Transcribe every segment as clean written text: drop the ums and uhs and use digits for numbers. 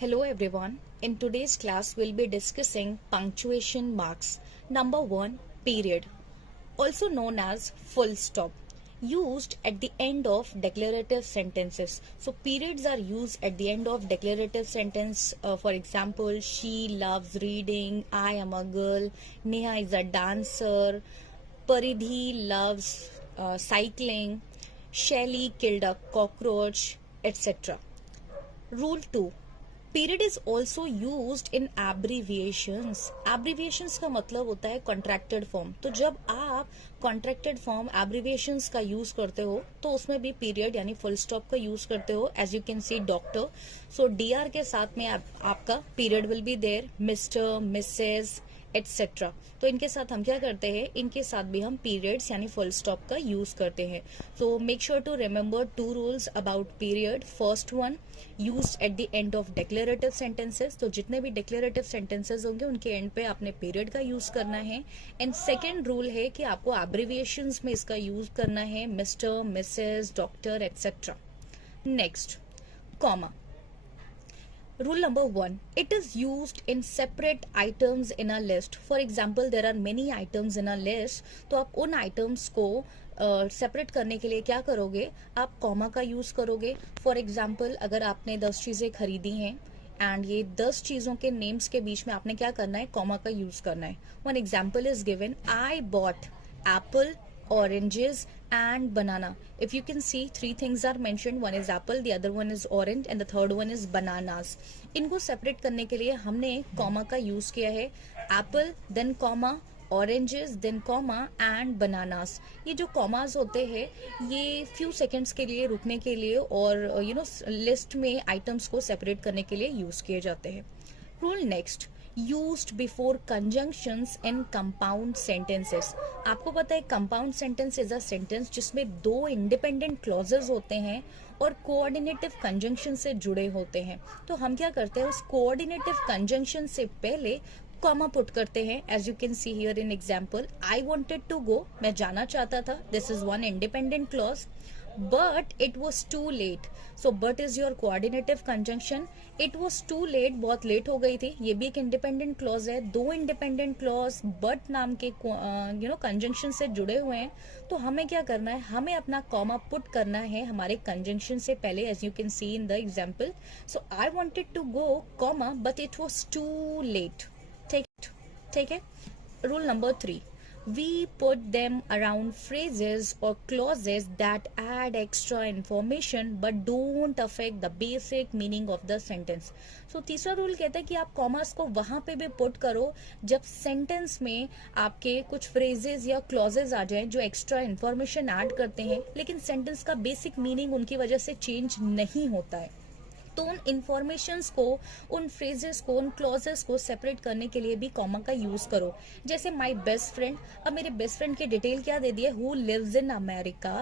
Hello everyone. In today's class, we'll be discussing punctuation marks. Number 1, period, also known as full stop, used at the end of declarative sentences. So periods are used at the end of declarative sentence. For example, she loves reading, I am a girl, Neha is a dancer, Paridhi loves cycling, Shelly killed a cockroach, etc. Rule 2, period is also use in abbreviations. Abbreviations का मतलब होता है contracted form. तो जब आप contracted form abbreviations का use करते हो तो उसमें भी पीरियड यानी फुल स्टॉप का यूज करते हो. As you can see doctor, so D R साथ में आपका period will be there, mister, missus etcetera. तो इनके साथ हम क्या करते हैं, इनके साथ भी हम पीरियड्स यानी फुल स्टॉप का यूज करते हैं. So make sure to remember 2 rules about period. First one, used at the end of declarative sentences. तो जितने भी डिक्लेरेटिव सेंटेंसेस होंगे उनके एंड पे आपने पीरियड का यूज करना है. एंड सेकेंड रूल है कि आपको एब्रिविएशंस में इसका यूज करना है, mister, Mrs, doctor etcetera. Next, comma. Rule number 1, it is used in separate items in a list. For example, there are many items in a list. तो आप उन items को सेपरेट करने के लिए क्या करोगे, आप कॉमा का यूज करोगे. फॉर एग्जाम्पल, अगर आपने 10 चीजें खरीदी हैं एंड ये 10 चीजों के नेम्स के बीच में आपने क्या करना है, कॉमा का यूज करना है. One example is given, I bought Apple, oranges and banana. If you can see, 3 things are mentioned. One is apple, the other one is orange and the third one is bananas. इनको separate करने के लिए हमने comma का use किया है. Apple, then comma, oranges, then comma and bananas. ये जो कॉमास होते हैं ये फ्यू सेकेंड्स के लिए रुकने के लिए और लिस्ट में आइटम्स को सेपरेट करने के लिए यूज किए जाते हैं. Rule next, used before conjunctions in compound sentences. आपको पता है compound sentence is a sentence जिसमें 2 independent clauses होते हैं और coordinative conjunction से जुड़े होते हैं. तो हम क्या करते हैं, उस coordinative conjunction से पहले कॉमा पुट करते हैं. As you can see here in example, I wanted to go, मैं जाना चाहता था. This is one independent clause. But it was too late. So but is your coordinative conjunction. It was too late, बहुत late हो गई थी, ये भी एक इंडिपेंडेंट क्लॉज है. 2 इंडिपेंडेंट क्लॉज but नाम के कंजंक्शन से जुड़े हुए हैं. तो हमें क्या करना है, हमें अपना कॉमा पुट करना है हमारे कंजंक्शन से पहले. As you can see in the example, so I wanted to go comma but it was too late. ठीक है. Rule number 3, we put them around phrases or clauses that add extra information but don't affect the basic meaning of the sentence. So तीसरा rule कहता है कि आप commas को वहां पे भी पुट करो जब सेंटेंस में आपके कुछ फ्रेजेस या क्लॉजेस आ जाएं जो एक्स्ट्रा इन्फॉर्मेशन ऐड करते हैं लेकिन सेंटेंस का बेसिक मीनिंग उनकी वजह से चेंज नहीं होता है. तो उन इंफॉर्मेशंस को, उन फ्रेजेस को, उन क्लॉजेस को सेपरेट करने के लिए भी कॉमा का यूज करो. जैसे माय बेस्ट फ्रेंड, अब मेरे बेस्ट फ्रेंड की डिटेल क्या दे दी है, who lives in America.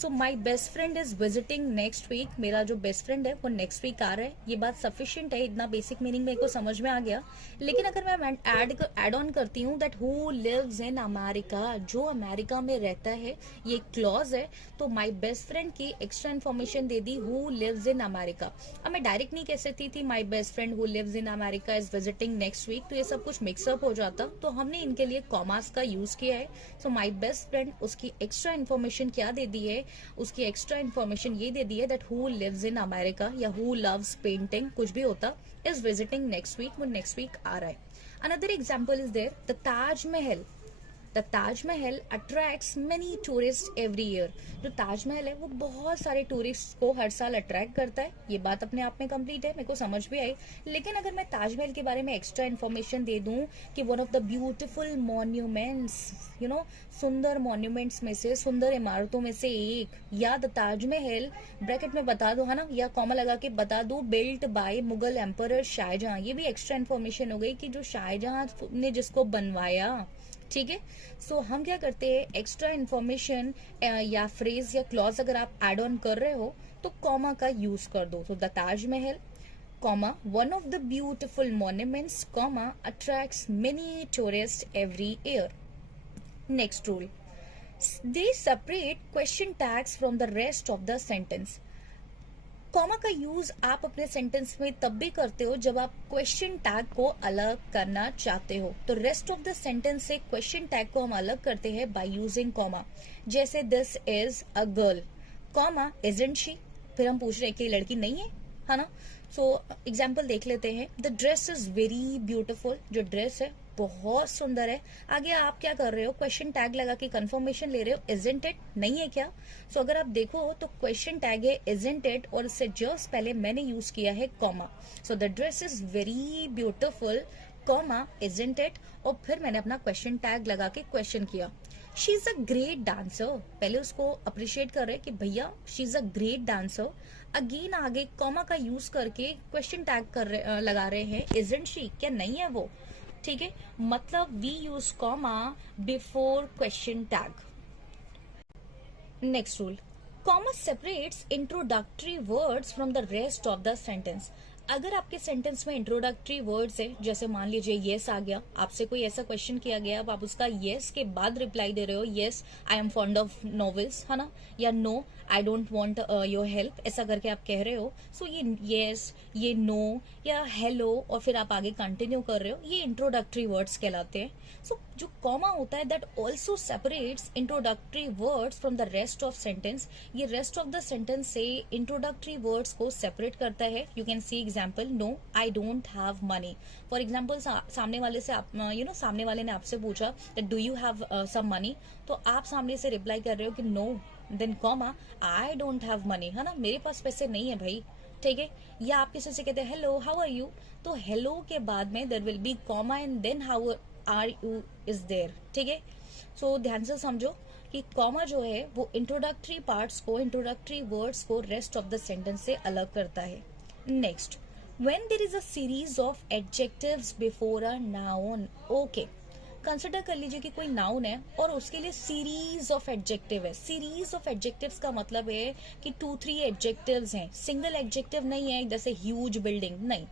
So my best friend is visiting next week. मेरा जो बेस्ट फ्रेंड है वो नेक्स्ट वीक आ रहा है. ये बात सफिशिएंट है, इतना बेसिक मीनिंग मेरे को समझ में आ गया. लेकिन अगर मैं एड ऑन करती हूँ that who lives in America, जो अमेरिका में रहता है, ये क्लॉज है, तो माई बेस्ट फ्रेंड की एक्स्ट्रा इन्फॉर्मेशन दे दी, हु लिव्स इन अमेरिका. अब मैं डायरेक्ट नहीं कह सकती थी my best friend who lives in America is visiting next week, तो ये सब कुछ मिक्सअप हो जाता. तो हमने इनके लिए कॉमास का यूज किया है. सो माई बेस्ट फ्रेंड, उसकी एक्स्ट्रा इन्फॉर्मेशन क्या दे दी है, उसकी एक्स्ट्रा इन्फॉर्मेशन ये दे दी है that who lives in America या हु लव्स पेंटिंग, कुछ भी होता, इज विजिटिंग नेक्स्ट वीक, वो नेक्स्ट वीक आ रहा है. Another example is there, the Taj Mahal. The Taj Mahal attracts many tourist every year. जो ताजमहल है वो बहुत सारे टूरिस्ट को हर साल अट्रैक्ट करता है. ये बात अपने आप में कंप्लीट है, मेरे को समझ भी आई. लेकिन अगर मैं ताजमहल के बारे में एक्स्ट्रा इन्फॉर्मेशन दे दूं कि one of the beautiful monuments, सुंदर मॉन्यूमेंट्स में से, सुंदर इमारतों में से एक, या द ताजमहल ब्रैकेट में बता दो, है ना, या कॉमा लगा के बता दो built by Mughal emperor Shah Jahan, ये भी एक्स्ट्रा इन्फॉर्मेशन हो गई कि जो शाहजहां ने जिसको बनवाया. ठीक है. सो हम क्या करते हैं, एक्स्ट्रा इन्फॉर्मेशन या फ्रेज या क्लॉज अगर आप एड ऑन कर रहे हो तो कॉमा का यूज कर दो. तो the Taj Mahal, comma, one of the beautiful monuments, comma, attracts many tourists every year. Next rule, they separate question tags from the rest of the sentence. Comma का यूज आप अपने सेंटेंस में तब भी करते हो जब आप क्वेश्चन टैग को अलग करना चाहते हो। तो रेस्ट ऑफ द सेंटेंस से क्वेश्चन टैग को हम अलग करते हैं बाय यूजिंग कॉमा। जैसे this is a girl, comma isn't she, फिर हम पूछ रहे हैं कि लड़की नहीं है ना। सो एग्जाम्पल देख लेते हैं। The dress is very beautiful, जो ड्रेस है बहुत सुंदर है। आगे आप क्या कर रहे हो, क्वेश्चन टैग लगा के कंफर्मेशन ले रहे हो, इजंट इट, नहीं है क्या। सो अगर आप देखो तो क्वेश्चन टैग है इजंट इट और इससे जस्ट पहले मैंने यूज किया है comma. So the dress is very beautiful, comma isn't it, और फिर मैंने अपना क्वेश्चन टैग लगा के क्वेश्चन किया। She is a great dancer, पहले उसको अप्रिशिएट कर रहे हैं कि भैया she is a great dancer. Again आगे कॉमा का यूज करके क्वेश्चन टैग लगा रहे हैं, इजंट शी, क्या नहीं है वो, ठीक है। मतलब we use comma before question tag. Next rule, comma separates introductory words from the rest of the sentence. अगर आपके सेंटेंस में इंट्रोडक्टरी वर्ड्स है, जैसे मान लीजिए येस आ गया, आपसे कोई ऐसा क्वेश्चन किया गया, अब आप उसका येस के बाद रिप्लाई दे रहे हो, yes I am fond of novels, है ना, या no I don't want your help, ऐसा करके आप कह रहे हो। सो ये येस, ये नो या हेलो और फिर आप आगे कंटिन्यू कर रहे हो, ये इंट्रोडक्टरी वर्ड्स कहलाते हैं। सो जो कॉमा होता है that also separates introductory words from the rest of sentence. ये रेस्ट ऑफ द सेंटेंस से इंट्रोडक्टरी वर्ड्स को सेपरेट करता है। You can see example, no I don't have money. For example सामने वाले से आप सामने वाले ने आपसे पूछा that do you have some money, तो आप सामने से रिप्लाई कर रहे हो कि no, then comma I don't have money, है ना, मेरे पास पैसे नहीं है भाई, ठीक है। या आप किसी से कहते हैं हेलो हाउ आर यू, तो हेलो के बाद में there will be comma and then how are you is there, ठीक है। सो ध्यान से समझो कि कॉमा जो है वो इंट्रोडक्टरी पार्ट्स को, इंट्रोडक्टरी वर्ड्स को रेस्ट ऑफ द सेंटेंस से अलग करता है। Next, when there is a series of adjectives before a noun. Okay, consider कर लीजिए कि कोई नाउन है और उसके लिए सीरीज ऑफ एडजेक्टिव है। सीरीज ऑफ एडजेक्टिव्स का मतलब है कि 2-3 एडजेक्टिव्स हैं, सिंगल एडजेक्टिव नहीं है, जैसे ह्यूज बिल्डिंग, नहीं,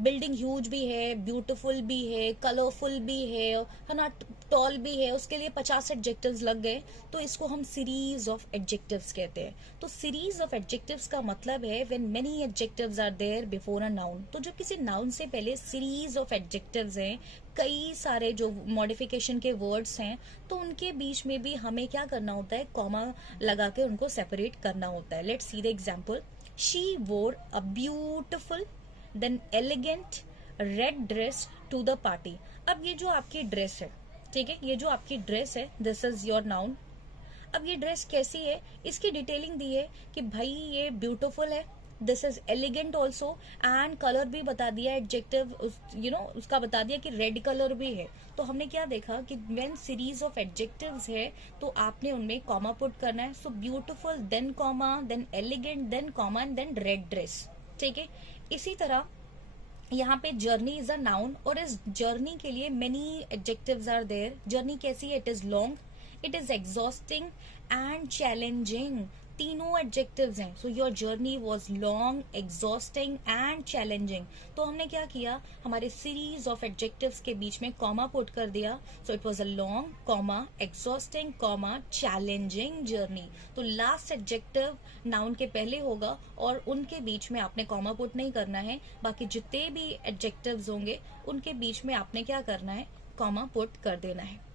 बिल्डिंग ह्यूज भी है, ब्यूटीफुल भी है, कलरफुल भी है ना, टॉल भी है, उसके लिए 50 एडजेक्टिव्स लग गए, तो इसको हम सीरीज ऑफ एडजेक्टिव्स कहते हैं। तो सीरीज ऑफ एडजेक्टिव्स का मतलब है when many adjectives are there before a noun. तो जब किसी नाउन से पहले सीरीज ऑफ एडजेक्टिव्स हैं, कई सारे जो मॉडिफिकेशन के वर्ड्स हैं, तो उनके बीच में भी हमें क्या करना होता है, कॉमा लगा के उनको सेपरेट करना होता है। Let's see the example, she wore a beautiful then elegant red dress to the party. अब ये जो आपकी ड्रेस है, ठीक है, ये जो आपकी ड्रेस है, दिस इज योर नाउन। अब ये ड्रेस कैसी है, इसकी डिटेलिंग दी है कि भाई ये ब्यूटीफुल है, this is elegant also, and colour भी बता दिया, एडजेक्टिव उसका बता दिया कि रेड कलर भी है। तो हमने क्या देखा कि व्हेन सीरीज ऑफ एडजेक्टिव्स है तो आपने उनमें कॉमा पुट करना है। So beautiful then comma, then elegant then comma and then red dress, ठीक है। इसी तरह यहाँ पे जर्नी इज अ नाउन और इस जर्नी के लिए many adjectives are there. Journey कैसी है, it is long, it is exhausting and challenging, तीनों एडजेक्टिव्स हैं। So your journey was long, exhausting and challenging. तो हमने क्या किया, हमारे सीरीज ऑफ एडजेक्टिव्स के बीच में कॉमा पुट कर दिया। So it was a long comma exhausting comma challenging journey. तो लास्ट एडजेक्टिव नाउन के पहले होगा और उनके बीच में आपने कॉमा पुट नहीं करना है। बाकी जितने भी एडजेक्टिव्स होंगे उनके बीच में आपने क्या करना है, कॉमा पुट कर देना है।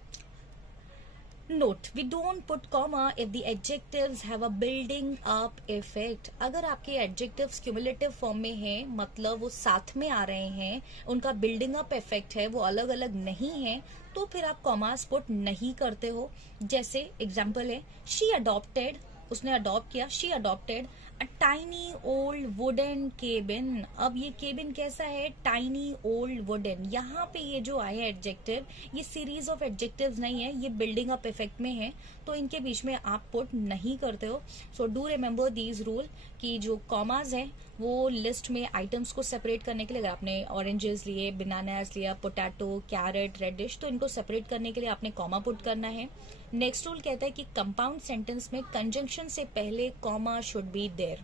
Note, we don't put comma if the adjectives have a building up effect. अगर आपके adjectives cumulative form में हैं, मतलब वो साथ में आ रहे हैं, उनका building up effect है, वो अलग अलग नहीं है, तो फिर आप commas put नहीं करते हो। जैसे एग्जाम्पल है, she adopted, उसने अडॉप्ट किया, she adopted a tiny old wooden cabin। अब ये केबिन कैसा है, टाइनी ओल्ड वुडन। यहाँ पे ये जो आया एडजेक्टिव, ये सीरीज ऑफ एडजेक्टिव्स नहीं है, ये बिल्डिंग अप इफेक्ट में है, तो इनके बीच में आप पुट नहीं करते हो। So do remember these rule कि जो कॉमाज है वो लिस्ट में आइटम्स को सेपरेट करने के लिए, अगर आपने ऑरेंजेस लिए, बनानास लिया, पोटैटो, कैरेट, रेडिश, तो इनको सेपरेट करने के लिए आपने कॉमा पुट करना है। नेक्स्ट रूल कहता है कि कंपाउंड सेंटेंस में कंजंक्शन से पहले comma should be there.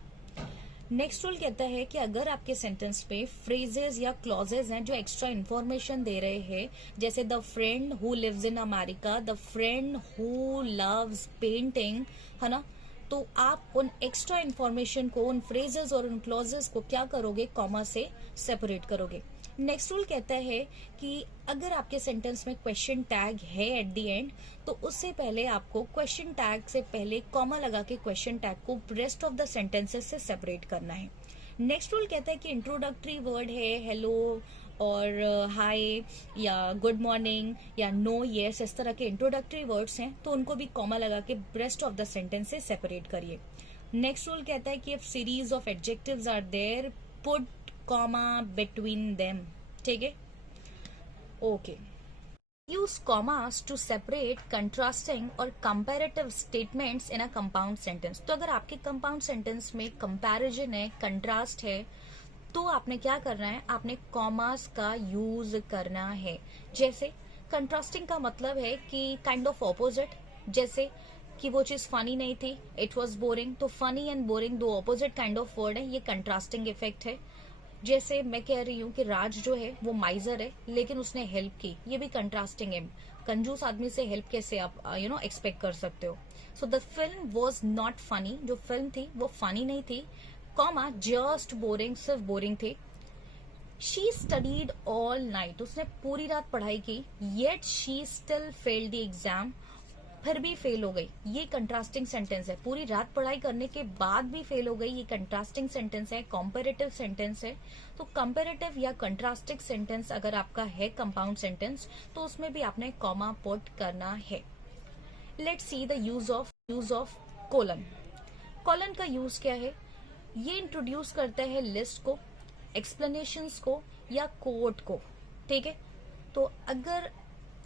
Next rule कहता है कि अगर आपके सेंटेंस पे फ्रेजेस या क्लॉजेस हैं जो एक्स्ट्रा इन्फॉर्मेशन दे रहे हैं, जैसे the friend who lives in America, the friend who loves painting, है ना, तो आप उन एक्स्ट्रा इन्फॉर्मेशन को, उन फ्रेजेस और उन क्लॉजेस को क्या करोगे, कॉमा से सेपरेट करोगे। नेक्स्ट रूल कहता है कि अगर आपके सेंटेंस में क्वेश्चन टैग है एट द एंड, तो उससे पहले आपको क्वेश्चन टैग से पहले कॉमा लगा के क्वेश्चन टैग को रेस्ट ऑफ द सेंटेंसेस से सेपरेट करना है। नेक्स्ट रूल कहता है कि इंट्रोडक्टरी वर्ड है हेलो और हाय या गुड मॉर्निंग या नो यस, इस तरह के इंट्रोडक्टरी वर्ड्स हैं तो उनको भी कॉमा लगा के रेस्ट ऑफ द सेंटेंस से सेपरेट करिए। नेक्स्ट रूल कहता है कि if series of adjectives are there, put comma between them. ठीक है, okay. Use commas to separate contrasting और comparative statements in a compound sentence. तो अगर आपके कंपाउंड सेंटेंस में कंपैरिजन है, कंट्रास्ट है, तो आपने क्या करना है, आपने कॉमास का यूज करना है। जैसे कंट्रास्टिंग का मतलब है कि काइंड ऑफ ऑपोजिट, जैसे कि वो चीज फनी नहीं थी, इट वॉज बोरिंग, तो फनी एंड बोरिंग दो ऑपोजिट काइंड ऑफ वर्ड है, ये कंट्रास्टिंग इफेक्ट है। जैसे मैं कह रही हूँ कि राज जो है वो माइजर है लेकिन उसने हेल्प की, ये भी कंट्रास्टिंग है। कंजूस आदमी से हेल्प कैसे आप एक्सपेक्ट कर सकते हो। So the film was not funny, जो फिल्म थी वो फनी नहीं थी, कॉमा जस्ट बोरिंग, सिर्फ बोरिंग थी। शी स्टडीड ऑल नाइट, उसने पूरी रात पढ़ाई की, yet she still failed the exam, फिर भी फेल हो गई, ये कंट्रास्टिंग सेंटेंस है। पूरी रात पढ़ाई करने के बाद भी फेल हो गई, ये कंट्रास्टिंग सेंटेंस है, कॉम्पेरेटिव सेंटेंस है। तो कंपेरेटिव या कंट्रास्टिंग सेंटेंस अगर आपका है कंपाउंड सेंटेंस, तो उसमें भी आपने कॉमा पुट करना है। Let's see the use of colon. Colon का यूज क्या है, ये इंट्रोड्यूस करता है लिस्ट को, एक्सप्लेनेशंस को या कोट को। ठीक है, तो अगर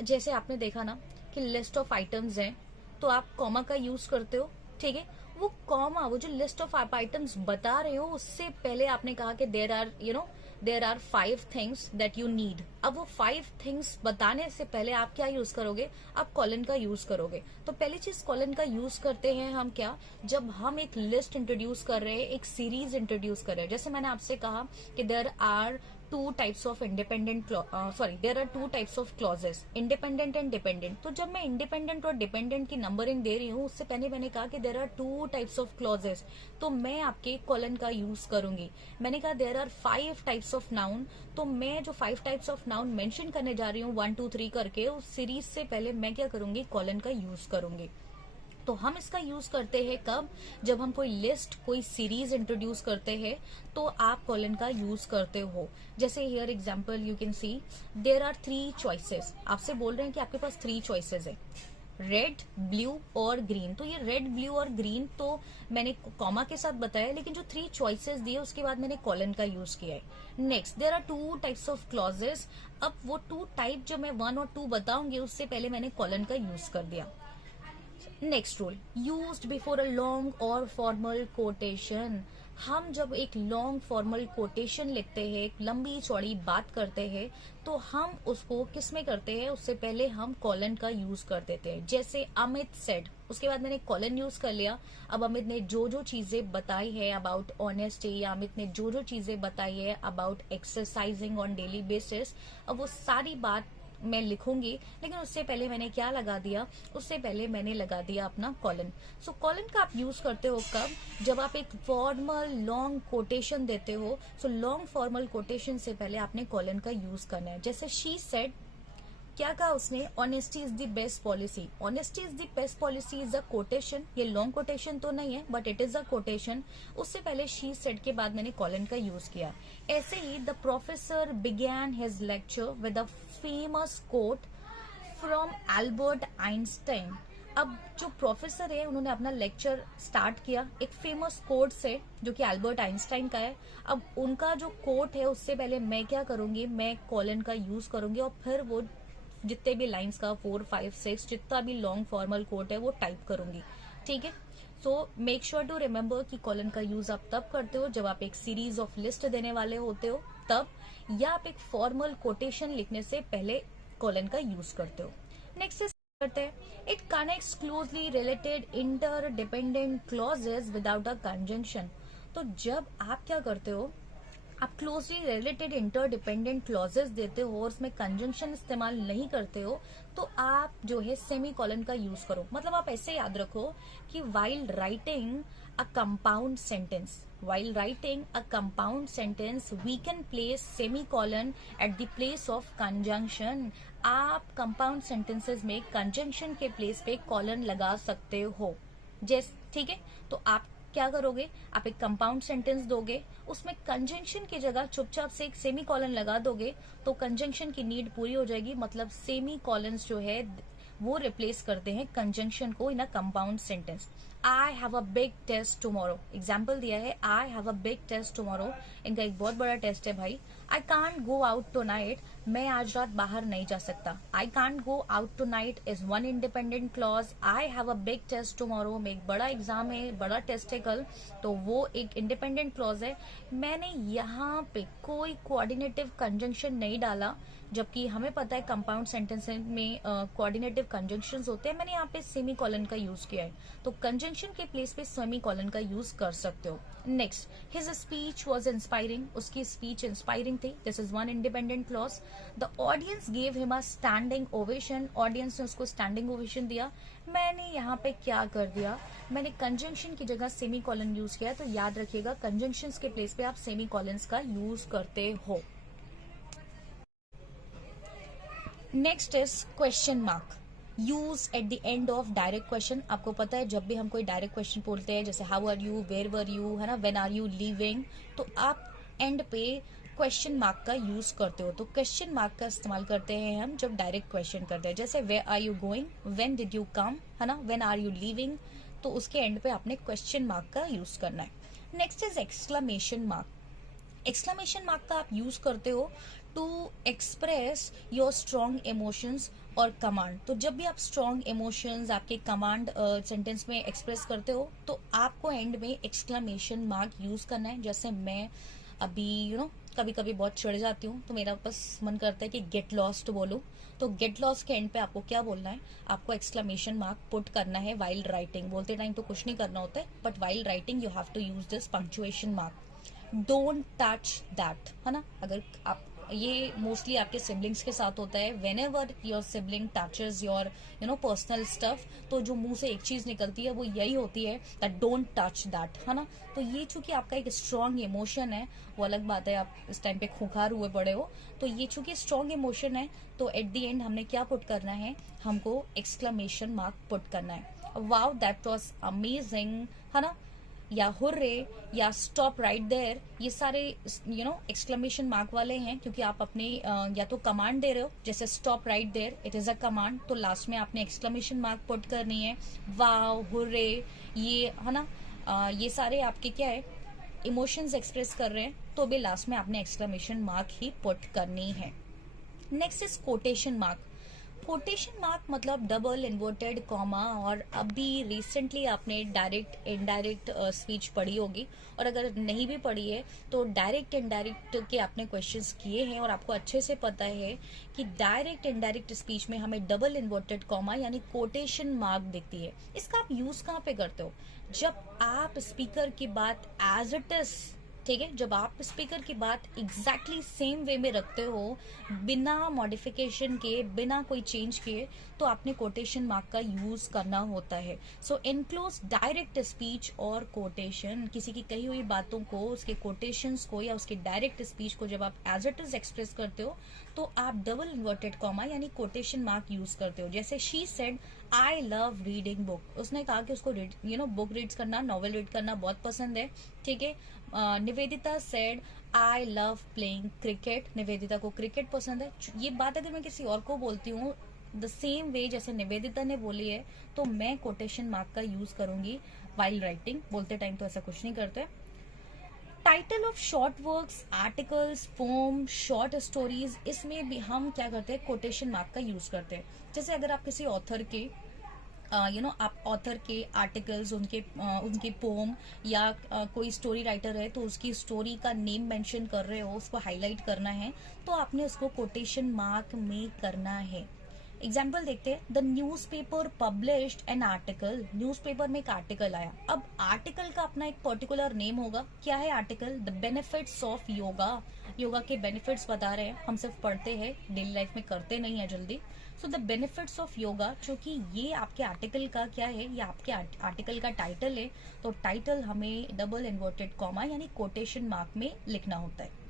जैसे आपने देखा ना कि लिस्ट ऑफ आइटम्स हैं तो आप कॉमा का यूज करते हो। ठीक है, वो कॉमा, वो जो लिस्ट ऑफ आइटम्स बता रहे हो उससे पहले आपने कहा कि there are 5 things that you need. अब वो 5 थिंग्स बताने से पहले आप क्या यूज करोगे, आप कॉलन का यूज करोगे। तो पहली चीज कॉलन का यूज करते हैं हम क्या, जब हम एक लिस्ट इंट्रोड्यूस कर रहे हैं, एक सीरीज इंट्रोड्यूस कर रहे हैं। जैसे मैंने आपसे कहा कि there are two types of clauses, independent and dependent. तो जब मैं इंडिपेंडेंट और डिपेंडेंट की नंबरिंग दे रही हूँ, उससे पहले मैंने कहा कि there are 2 types of clauses, तो मैं आपके कॉलन का यूज करूंगी। मैंने कहा there are 5 types of noun, तो मैं जो 5 टाइप्स ऑफ नाउन मेंशन करने जा रही हूँ 1 2 3 करके, उस सीरीज से पहले मैं क्या करूंगी, कॉलन का यूज करूंगी। तो हम इसका यूज करते हैं कब, जब हम कोई लिस्ट, कोई सीरीज इंट्रोड्यूस करते हैं तो आप कॉलन का यूज करते हो। जैसे here example you can see there are 3 choices, आपसे बोल रहे हैं कि आपके पास 3 चॉइसेस है, रेड, ब्लू और ग्रीन। तो ये रेड, ब्लू और ग्रीन तो मैंने कॉमा के साथ बताया, लेकिन जो 3 चॉइसेस दिए उसके बाद मैंने कॉलन का यूज किया है। Next there are 2 types of clauses, अब वो 2 टाइप जो मैं 1 और 2 बताऊंगी उससे पहले मैंने कॉलन का यूज कर दिया। Next rule, used before a long और फॉर्मल कोटेशन। हम जब एक लॉन्ग फॉर्मल कोटेशन लिखते हैं, एक लंबी चौड़ी बात करते हैं, तो हम उसको किस में करते हैं, उससे पहले हम कॉलन का यूज कर देते हैं। जैसे अमित सेड, उसके बाद मैंने कॉलन यूज कर लिया। अब अमित ने जो जो चीजें बताई है अबाउट ऑनेस्टी, या अमित ने जो जो चीजें बताई है about exercising on daily basis, अब वो सारी बात मैं लिखूंगी, लेकिन उससे पहले मैंने क्या लगा दिया, उससे पहले मैंने लगा दिया अपना कॉलन। सो कॉलन का आप यूज करते हो कब, जब आप एक फॉर्मल लॉन्ग कोटेशन देते हो। सो लॉन्ग फॉर्मल कोटेशन से पहले आपने कॉलन का यूज करना है। जैसे शी सेड, क्या कहा उसने, honesty is the best policy. Honesty is the best policy is a quotation, ये लॉन्ग कोटेशन तो नहीं है but it is a quotation. उससे पहले शी सेड के बाद मैंने कॉलन का यूज किया। ऐसे ही the professor began his lecture with a famous quote from Albert Einstein. अब जो प्रोफेसर है उन्होंने अपना लेक्चर स्टार्ट किया एक फेमस कोट से जो कि एल्बर्ट आइंस्टाइन का है। अब उनका जो कोट है उससे पहले मैं क्या करूंगी, मैं कॉलन का यूज करूंगी और फिर वो जितने भी लाइंस का 4 5 6 जितना भी लॉन्ग फॉर्मल कोट है वो टाइप करूंगी। ठीक है, so make sure to remember कि कॉलन का यूज आप तब करते हो जब आप एक सीरीज ऑफ लिस्ट देने वाले होते हो तब, या आप एक फॉर्मल कोटेशन लिखने से पहले कॉलन का यूज करते हो। नेक्स्ट करते हैं, it connects closely related inter dependent clauses without a conjunction. तो जब आप क्या करते हो, आप क्लोजली रिलेटेड इंटरडिपेंडेंट क्लॉजेस देते हो और उसमें कंजंक्शन इस्तेमाल नहीं करते हो, तो आप जो है सेमी कॉलन का यूज करो। मतलब आप ऐसे याद रखो कि while writing a compound sentence, while writing a compound sentence we can place semicolon at the place of conjunction। आप कंपाउंड सेंटेंसेस में कंजंक्शन के प्लेस पे कॉलन लगा सकते हो। ठीक है, तो आप क्या करोगे, आप एक कंपाउंड सेंटेंस दोगे, उसमें कंजंक्शन की जगह चुपचाप से एक सेमी कॉलन लगा दोगे, तो कंजंक्शन की नीड पूरी हो जाएगी। मतलब सेमी कॉलन्स जो है वो रिप्लेस करते हैं कंजंक्शन को in a compound sentence. I have a big test tomorrow, example दिया है I have a big test tomorrow, इनका एक बहुत बड़ा टेस्ट है भाई। I can't go out tonight, मैं आज रात बाहर नहीं जा सकता। I can't go out tonight is one independent clause. I have a big test tomorrow, में एक बड़ा एग्जाम है, बड़ा टेस्ट है कल, तो वो एक इंडिपेंडेंट क्लॉज है। मैंने यहाँ पे कोई कोऑर्डिनेटिव कंजंक्शन नहीं डाला, जबकि हमें पता है कंपाउंड सेंटेंस में कोऑर्डिनेटिव कंजंक्शंस होते हैं। मैंने यहाँ पे सेमी कॉलन का यूज किया है, तो कंजंक्शन के प्लेस पे सेमी कॉलन का यूज कर सकते हो। Next, his speech was inspiring, उसकी स्पीच इंस्पायरिंग थी, this is one independent clause. The audience gave him a standing ovation, audience ने उसको स्टैंडिंग ओवेशन दिया। मैंने यहाँ पे क्या कर दिया, मैंने कंजंक्शन की जगह सेमी कॉलन यूज किया, तो याद रखिएगा कंजंक्शन के प्लेस पे आप सेमी कॉलन्स का यूज करते हो। Next is question mark, use eight the end of direct question. आपको पता है जब भी हम कोई डायरेक्ट क्वेश्चन बोलते हैं, जैसे how are you, where were you, है ना, व्हेन आर यू लीविंग, तो आप एंड पे क्वेश्चन मार्क का यूज करते हो। तो क्वेश्चन मार्क का इस्तेमाल करते हैं हम जब डायरेक्ट क्वेश्चन करते हैं, जैसे where are you going, when did you come, है ना, व्हेन आर यू लीविंग, तो उसके एंड पे आपने क्वेश्चन मार्क का यूज करना है। Next is exclamation mark, exclamation mark का आप यूज करते हो to express your strong emotions और कमांड। तो जब भी आप स्ट्रॉन्ग इमोशंस आपके कमांड सेंटेंस में एक्सप्रेस करते हो, तो आपको एंड में एक्सक्लेमेशन मार्क यूज करना है। जैसे मैं अभी कभी कभी बहुत चिढ़ जाती हूँ, तो मेरा बस मन करता है कि गेट लॉस्ट बोलूं, तो गेट लॉस्ट के एंड पे आपको क्या बोलना है, आपको एक्सक्लेमेशन मार्क पुट करना है वाइल राइटिंग। बोलते टाइम तो कुछ नहीं करना होता है, but while writing you have to use this punctuation mark. Don't touch that, है ना, अगर आप, ये मोस्टली आपके सिबलिंग्स के साथ होता है, when ever your sibling touches your personal stuff, तो जो मुंह से एक चीज निकलती है वो यही होती है दैट डोंट टच दैट, है ना। तो ये चूंकि आपका एक स्ट्रॉन्ग इमोशन है, वो अलग बात है आप इस टाइम पे खूंखार हुए पड़े हो, तो ये चूंकि स्ट्रॉन्ग इमोशन है, तो एट द एंड हमने क्या पुट करना है, हमको एक्सक्लेमेशन मार्क पुट करना है। वाओ दैट वाज अमेजिंग, है ना, या हुर्रे, या स्टॉप राइट देयर, ये सारे एक्सक्लेमेशन मार्क वाले हैं, क्योंकि आप अपने या तो कमांड दे रहे हो, जैसे stop right there, it is a command, तो लास्ट में आपने एक्सक्लेमेशन मार्क पुट करनी है। वाओ, हुर्रे, ये है ना, ये सारे आपके क्या है, इमोशंस एक्सप्रेस कर रहे हैं, तो भी लास्ट में आपने एक्सक्लेमेशन मार्क ही पुट करनी है। Next is quotation mark. Quotation mark मतलब डबल इन्वर्टेड कॉमा, और अभी रिसेंटली आपने डायरेक्ट इनडायरेक्ट स्पीच पढ़ी होगी, और अगर नहीं भी पढ़ी है तो डायरेक्ट इनडायरेक्ट के आपने क्वेश्चंस किए हैं, और आपको अच्छे से पता है कि डायरेक्ट इनडायरेक्ट स्पीच में हमें डबल इन्वर्टेड कॉमा यानी कोटेशन मार्क दिखती है। इसका आप यूज कहाँ पे करते हो, जब आप स्पीकर की बात एज इट इज, ठीक है, जब आप स्पीकर की बात एग्जैक्टली सेम वे में रखते हो, बिना मॉडिफिकेशन के, बिना कोई चेंज किए, तो आपने कोटेशन मार्क का यूज करना होता है। सो इनक्लूज डायरेक्ट स्पीच और कोटेशन, किसी की कही हुई बातों को, उसके कोटेशंस को या उसके डायरेक्ट स्पीच को जब आप एज इट इज एक्सप्रेस करते हो, तो आप डबल इन्वर्टेड कॉमा यानी कोटेशन मार्क यूज करते हो। जैसे she said I love reading book, उसने कहा कि उसको बुक रीड्स करना, नॉवेल रीड करना बहुत पसंद है, ठीक है। Nivedita said I love playing cricket, Nivedita को क्रिकेट पसंद है। ये बात अगर मैं किसी और को बोलती हूँ द सेम वे जैसे निवेदिता ने बोली है, तो मैं कोटेशन मार्क का यूज करूंगी वाइल राइटिंग। बोलते टाइम तो ऐसा कुछ नहीं करते। Title of short works, articles, poem, short stories, इसमें भी हम क्या करते हैं, कोटेशन मार्क का यूज करते हैं। जैसे अगर आप किसी ऑथर के आप ऑथर के आर्टिकल्स, उनके पोम, या कोई स्टोरी राइटर है तो उसकी स्टोरी का नेम मेंशन कर रहे हो, उसको हाईलाइट करना है, तो आपने उसको कोटेशन मार्क में करना है। एग्जाम्पल देखते हैं, the newspaper published an article, newspaper में एक आर्टिकल आया। अब आर्टिकल का अपना एक पर्टिकुलर नेम होगा। क्या है article? The benefits of yoga, yoga के बेनिफिट्स बता रहे हैं, हम सिर्फ पढ़ते हैं, डेली लाइफ में करते नहीं है जल्दी। So the benefits of yoga, चूंकि ये आपके आर्टिकल का क्या है, ये आपके आर्टिकल का टाइटल है, तो टाइटल हमें डबल इन्वर्टेड कॉमा यानी कोटेशन मार्क में लिखना होता है।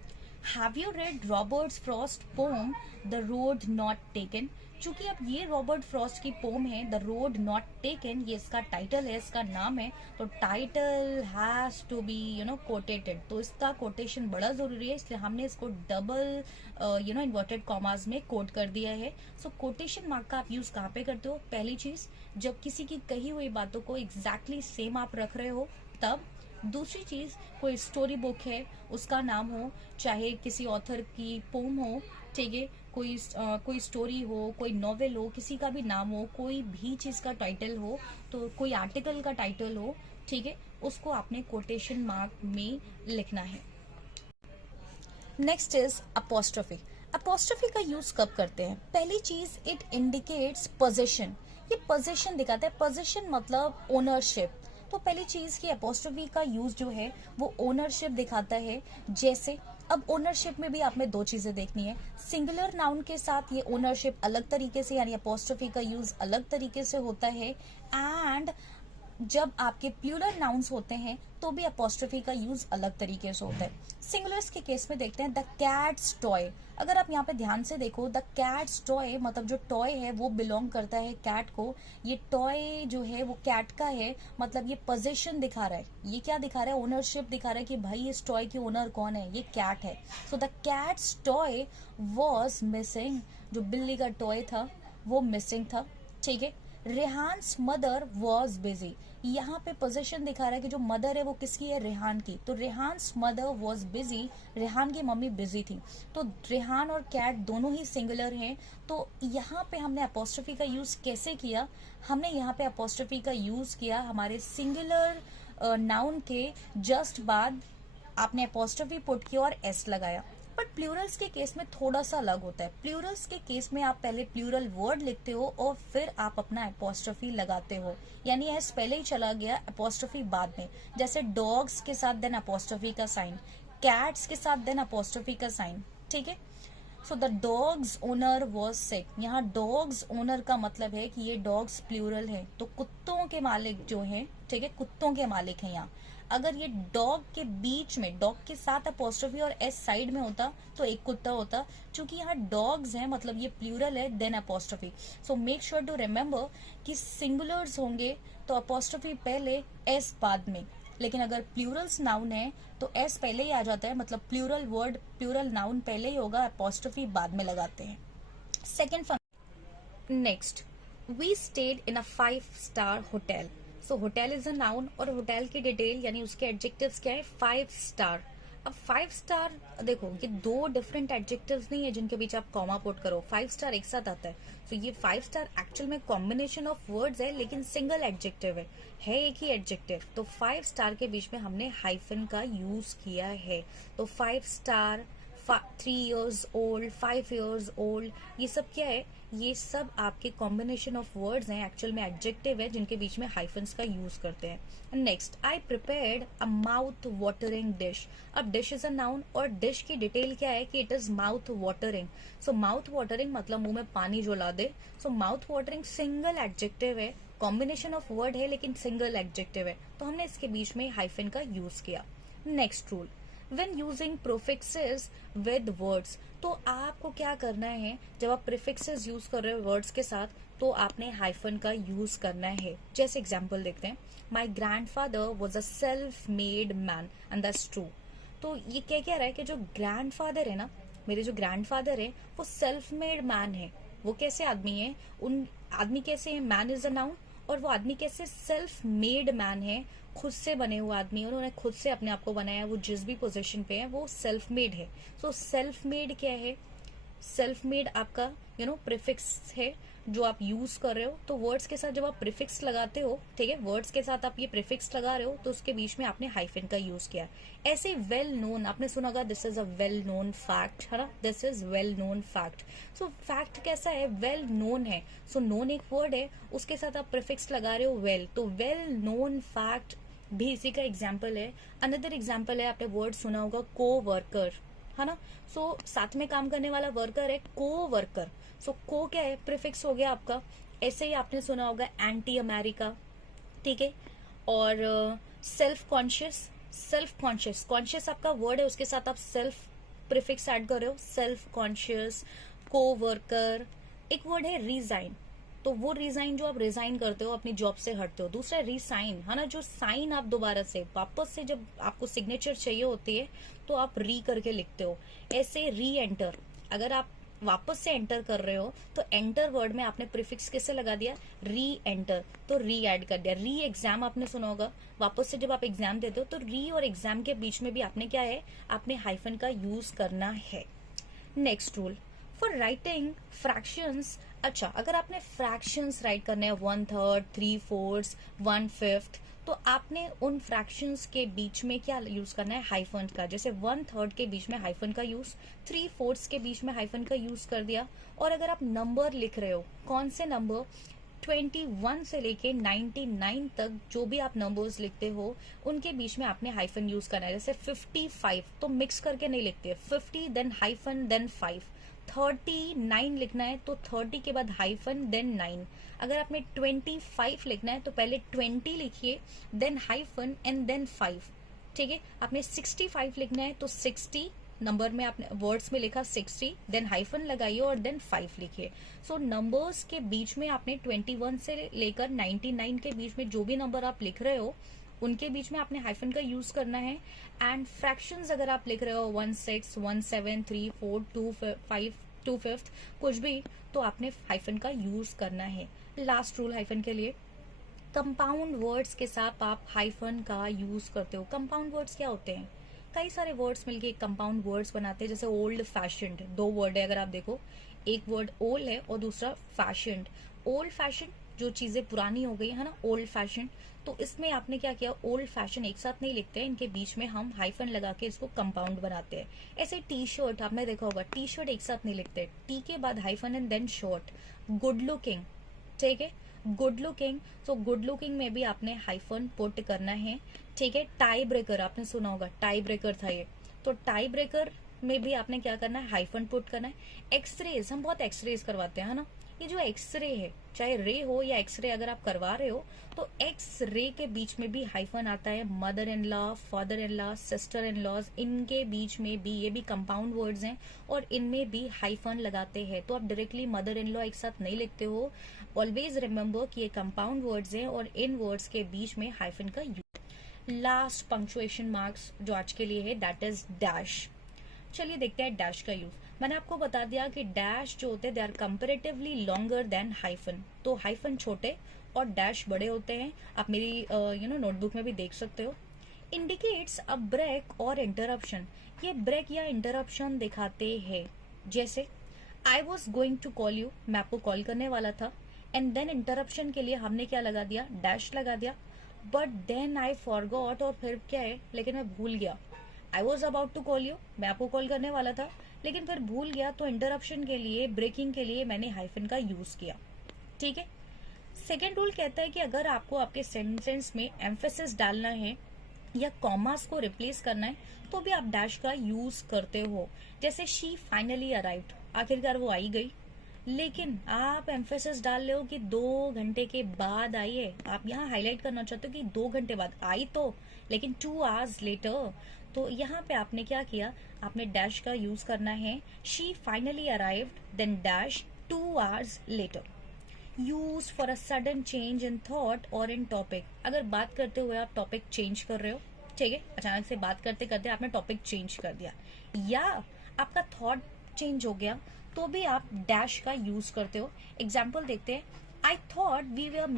Have you read Robert Frost poem the road not taken? चूंकि अब ये रॉबर्ट फ्रॉस्ट की पोम है द रोड नॉट टेकन, ये इसका टाइटल है, इसका नाम है, तो title has to be quoted, तो इसका कोटेशन बड़ा जरूरी है, इसलिए हमने इसको डबल इन्वर्टेड कॉमास में कोट कर दिया है। सो कोटेशन मार्क का आप यूज कहाँ पे करते हो? पहली चीज, जब किसी की कही हुई बातों को एग्जैक्टली सेम आप रख रहे हो तब। दूसरी चीज, कोई स्टोरी बुक है, उसका नाम हो, चाहे किसी ऑथर की पोम हो, ठीक है, कोई स्टोरी हो, कोई नॉवेल हो, किसी का भी नाम हो, कोई भी चीज का टाइटल हो, तो कोई आर्टिकल का टाइटल हो, ठीक है, उसको आपने कोटेशन मार्क में लिखना है। Next is apostrophe. अपोस्ट्रोफी का यूज कब करते हैं? पहली चीज, इट इंडिकेट्स पोजीशन, ये पोजीशन दिखाता है, पोजीशन मतलब ओनरशिप। तो पहली चीज की अपोस्ट्रोफी का यूज जो है वो ओनरशिप दिखाता है। जैसे अब ओनरशिप में भी आपने दो चीजें देखनी है, सिंगुलर नाउन के साथ ये ओनरशिप अलग तरीके से यानी अपोस्ट्रोफी का यूज अलग तरीके से होता है, एंड जब आपके प्लूरल नाउन्स होते हैं तो भी अपोस्ट्रोफी का यूज अलग तरीके से होता है। सिंगुलर्स के केस में देखते हैं, द कैट्स टॉय। अगर आप यहाँ पे ध्यान से देखो, द कैट्स टॉय मतलब जो टॉय है वो बिलोंग करता है कैट को, ये टॉय जो है वो कैट का है, मतलब ये पोजीशन दिखा रहा है, ये क्या दिखा रहा है? ओनरशिप दिखा रहा है कि भाई इस टॉय की ओनर कौन है, ये कैट है। So the cats toy was missing, जो बिल्ली का टॉय था वो मिसिंग था, ठीक है। रेहान्स मदर वॉज बिजी, यहाँ पे पोजीशन दिखा रहा है कि जो मदर है वो किसकी है? रेहान की, तो Rehan's mother was busy, Rehan की मम्मी बिजी थी। तो रेहान और कैट दोनों ही सिंगुलर हैं, तो यहाँ पे हमने अपोस्ट्रोफी का यूज कैसे किया? हमने यहाँ पे अपोस्ट्रोफी का यूज किया हमारे सिंगुलर नाउन के जस्ट बाद आपने अपोस्ट्रोफी पुट की और एस लगाया। बट प्लूरल्स के केस में थोड़ा सा अलग होता है। प्लूरल्स के केस में आप पहले प्लूरल वर्ड लिखते हो और फिर आप अपना अपोस्ट्रोफी लगाते हो, यानी एस पहले ही चला गया, अपोस्ट्रोफी बाद में। जैसे डॉग्स के साथ देन अपोस्ट्रोफी का साइन, कैट्स के साथ देन अपोस्ट्रोफी का साइन, ठीक है। So the dogs owner was sick, यहाँ डॉग्स ओनर का मतलब है कि ये डॉग्स प्लूरल है, तो कुत्तों के मालिक जो है, ठीक है, कुत्तों के मालिक हैं यहाँ। अगर ये डॉग के बीच में, डॉग के साथ अपोस्ट्रोफी और एस साइड में होता तो एक कुत्ता होता, क्योंकि यहाँ डॉग्स हैं मतलब ये प्लूरल है, then apostrophe. So make sure to remember कि सिंगुलर्स होंगे तो अपोस्ट्रोफी पहले एस बाद में, लेकिन अगर प्लूरल्स नाउन है तो एस पहले ही आ जाता है, मतलब प्लूरल वर्ड प्लूरल नाउन पहले ही होगा, अपोस्ट्रोफी बाद में लगाते हैं। Second function, next, we stayed in a five star hotel. So hotel is a noun और होटल की डिटेल यानी उसके एडजेक्टिव्स क्या है? 5 स्टार। अब 5 स्टार देखो, ये दो डिफरेंट एडजेक्टिव्स नहीं है जिनके बीच आप कॉमा पुट करो, 5 स्टार एक साथ आता है। तो ये 5 स्टार एक्चुअल में कॉम्बिनेशन ऑफ वर्ड्स है, लेकिन सिंगल एडजेक्टिव है एक ही एडजेक्टिव। तो 5 स्टार के बीच में हमने हाइफन का यूज किया है। तो 5 star, 3 years old, 5 years old, ये सब क्या है? ये सब आपके कॉम्बिनेशन ऑफ वर्ड्स हैं, एक्चुअल में एडजेक्टिव है जिनके बीच में हाइफन्स का यूज करते हैं। Next, I prepared a mouth watering dish. अब डिश इज अ नाउन और डिश की डिटेल क्या है कि it is mouth watering. So mouth watering मतलब मुंह में पानी जो ला दे। So mouth watering single adjective है, कॉम्बिनेशन ऑफ वर्ड है लेकिन सिंगल एडजेक्टिव है, तो हमने इसके बीच में हाइफन का यूज किया। Next rule, when using prefixes with words, तो आपको क्या करना है? जब आप प्रीफिक्सेस यूज कर रहे हो वर्ड्स के साथ तो आपने हाइफन का यूज करना है। जैसे एग्जांपल देखते हैं, माई grandfather was a self made man and that's true. तो ये क्या कह रहा है कि जो ग्रैंडफादर है ना, मेरे जो ग्रैंडफादर है वो सेल्फ मेड मैन है। वो कैसे आदमी है? उन आदमी कैसे है? मैन इज अ नाउन, और वो आदमी कैसे? सेल्फ मेड मैन है, खुद से बने हुए आदमी, उन्होंने खुद से अपने आप को बनाया, वो जिस भी पोजीशन पे है वो सेल्फ मेड है। सो सेल्फ मेड क्या है? सेल्फ मेड आपका प्रीफिक्स है जो आप यूज कर रहे हो, तो वर्ड्स के साथ जब आप प्रीफिक्स लगाते हो, ठीक है, वर्ड्स के साथ आप ये प्रीफिक्स लगा रहे हो तो उसके बीच में आपने हाइफन का यूज किया। ऐसे वेल नोन, आपने सुना होगा this is a well known fact, है ना, this is well known fact. So fact कैसा है, वेल नोन है, सो नोन एक वर्ड है, उसके साथ आप प्रीफिक्स लगा रहे हो वेल, तो वेल नोन फैक्ट भी इसी का एग्जाम्पल है। अनदर एग्जाम्पल है, आपने वर्ड सुना होगा को वर्कर, है ना, सो साथ में काम करने वाला वर्कर है को वर्कर। सो को क्या है, प्रीफिक्स हो गया आपका। ऐसे ही आपने सुना होगा एंटी अमेरिका, ठीक है, और self conscious, self conscious, conscious आपका वर्ड है, उसके साथ आप सेल्फ प्रीफिक्स ऐड कर रहे हो, सेल्फ कॉन्शियस, को वर्कर। एक वर्ड है रिजाइन, तो वो रिजाइन जो आप रिजाइन करते हो, अपनी जॉब से हटते हो। दूसरा रिसाइन, है ना, जो साइन आप दोबारा से वापस से जब आपको सिग्नेचर चाहिए होती है तो आप री करके लिखते हो। ऐसे री एंटर, अगर आप वापस से एंटर कर रहे हो तो एंटर वर्ड में आपने प्रीफिक्स कैसे लगा दिया, री एंटर, तो री ऐड कर दिया। री एग्जाम आपने सुना होगा, वापस से जब आप एग्जाम देते हो तो री और एग्जाम के बीच में भी आपने क्या है, आपने हाइफन का यूज करना है। Next rule for writing fractions. अच्छा, अगर आपने फ्रैक्शंस राइट करने हैं 1/3, 3/4, 1/5, तो आपने उन फ्रैक्शंस के बीच में क्या यूज करना है, हाइफन का। जैसे 1/3 के बीच में हाइफन का यूज, 3/4 के बीच में हाइफन का यूज कर दिया। और अगर आप नंबर लिख रहे हो, कौन से नंबर, 21 से लेके 99 तक जो भी आप नंबर्स लिखते हो उनके बीच में आपने हाइफन यूज करना है। जैसे 55 तो मिक्स करके नहीं लिखते, 50 देन हाइफन देन 5। 39 लिखना है तो 30 के बाद हाइफन देन 9। अगर आपने 25 लिखना है तो पहले 20 लिखिए, देन हाइफन एंड देन 5, ठीक है। आपने 65 लिखना है तो 60 नंबर में आपने वर्ड्स में लिखा 60, देन हाइफन लगाइए और देन 5 लिखिए। सो नंबर्स के बीच में आपने 21 से लेकर 99 के बीच में जो भी नंबर आप लिख रहे हो उनके बीच में आपने हाइफन का यूज करना है। एंड फ्रैक्शंस अगर आप लिख रहे हो 16, 17, 3, 4, 2, 5, 2/5 कुछ भी, तो आपने हाइफन का यूज करना है। लास्ट रूल हाइफन के लिए, कंपाउंड वर्ड्स के साथ आप हाइफन का यूज करते हो। कंपाउंड वर्ड्स क्या होते हैं, कई सारे वर्ड्स मिलके एक कंपाउंड वर्ड्स बनाते हैं। जैसे ओल्ड फैशन्ड, दो वर्ड है, अगर आप देखो एक वर्ड ओल्ड है और दूसरा फैशन्ड। ओल्ड फैशन जो चीजें पुरानी हो गई है ना, ओल्ड फैशन, तो इसमें आपने क्या किया, ओल्ड फैशन एक साथ नहीं लिखते हैं, इनके बीच में हम हाइफन लगा के इसको कंपाउंड बनाते हैं। ऐसे टी शर्ट आपने देखा होगा, टी शर्ट एक साथ नहीं लिखते, टी के बाद hyphen and then shirt. Good looking, ठीक है, गुड लुकिंग, तो गुड लुकिंग में भी आपने हाइफन पुट करना है, ठीक है। टाई ब्रेकर आपने सुना होगा, टाई ब्रेकर था ये, तो टाई ब्रेकर में भी आपने क्या करना है, हाइफन पुट करना है। एक्सरेज, हम बहुत एक्सरेज करवाते हैं, है ना, ये जो एक्सरे है, चाहे रे हो या एक्सरे अगर आप करवा रहे हो तो एक्स रे के बीच में भी हाइफन आता है। Mother in law, father in law, sister in laws, इनके बीच में भी, ये भी कंपाउंड वर्ड्स हैं और इनमें भी हाइफन लगाते हैं। तो आप डायरेक्टली मदर इन लॉ एक साथ नहीं लिखते हो। ऑलवेज रिमेंबर कि ये कंपाउंड वर्ड्स हैं और इन वर्ड्स के बीच में हाइफन का यूज। लास्ट पंक्चुएशन मार्क्स जो आज के लिए है दैट इज डैश। चलिए देखते हैं डैश का यूज। मैंने आपको बता दिया कि डैश जो होते हैं they are comparatively longer than hyphen, तो हाइफन छोटे और डैश बड़े होते हैं। आप मेरी नोटबुक में भी देख सकते हो। इंडिकेट्स अ ब्रेक और इंटरप्शन, ये ब्रेक या इंटरप्शन दिखाते हैं। जैसे I was going to call you, मैं आपको कॉल करने वाला था, एंड देन इंटरप्शन के लिए हमने क्या लगा दिया, डैश लगा दिया। बट देन आई फॉरगॉट, और फिर क्या है, लेकिन मैं भूल गया। I was about to call you, मैं आपको कॉल करने वाला था लेकिन फिर भूल गया, तो इंटरप्शन के लिए, ब्रेकिंग के लिए मैंने हाइफन का यूज किया, ठीक है। सेकेंड रूल कहता है कि अगर आपको आपके सेंटेंस में एम्फेसिस डालना है या कॉमास को रिप्लेस करना है तो भी आप डैश का यूज करते हो। जैसे शी फाइनली अराइव्ड, आखिरकार वो आई गई, लेकिन आप एम्फेसिस डाल रहे हो कि 2 घंटे के बाद आई है। आप यहाँ हाईलाइट करना चाहते हो कि 2 घंटे बाद आई तो, लेकिन 2 आवर्स लेटर। तो यहाँ पे आपने क्या किया, आपने डैश का यूज करना है। She finally arrived then dash 2 hours later. Use for a sudden change in thought और इन टॉपिक, अगर बात करते हुए आप टॉपिक चेंज कर रहे हो, ठीक है, अचानक से बात करते करते आपने टॉपिक चेंज कर दिया या आपका थॉट चेंज हो गया, तो भी आप डैश का यूज करते हो। एग्जाम्पल देखते हैं, आई थॉट वी वर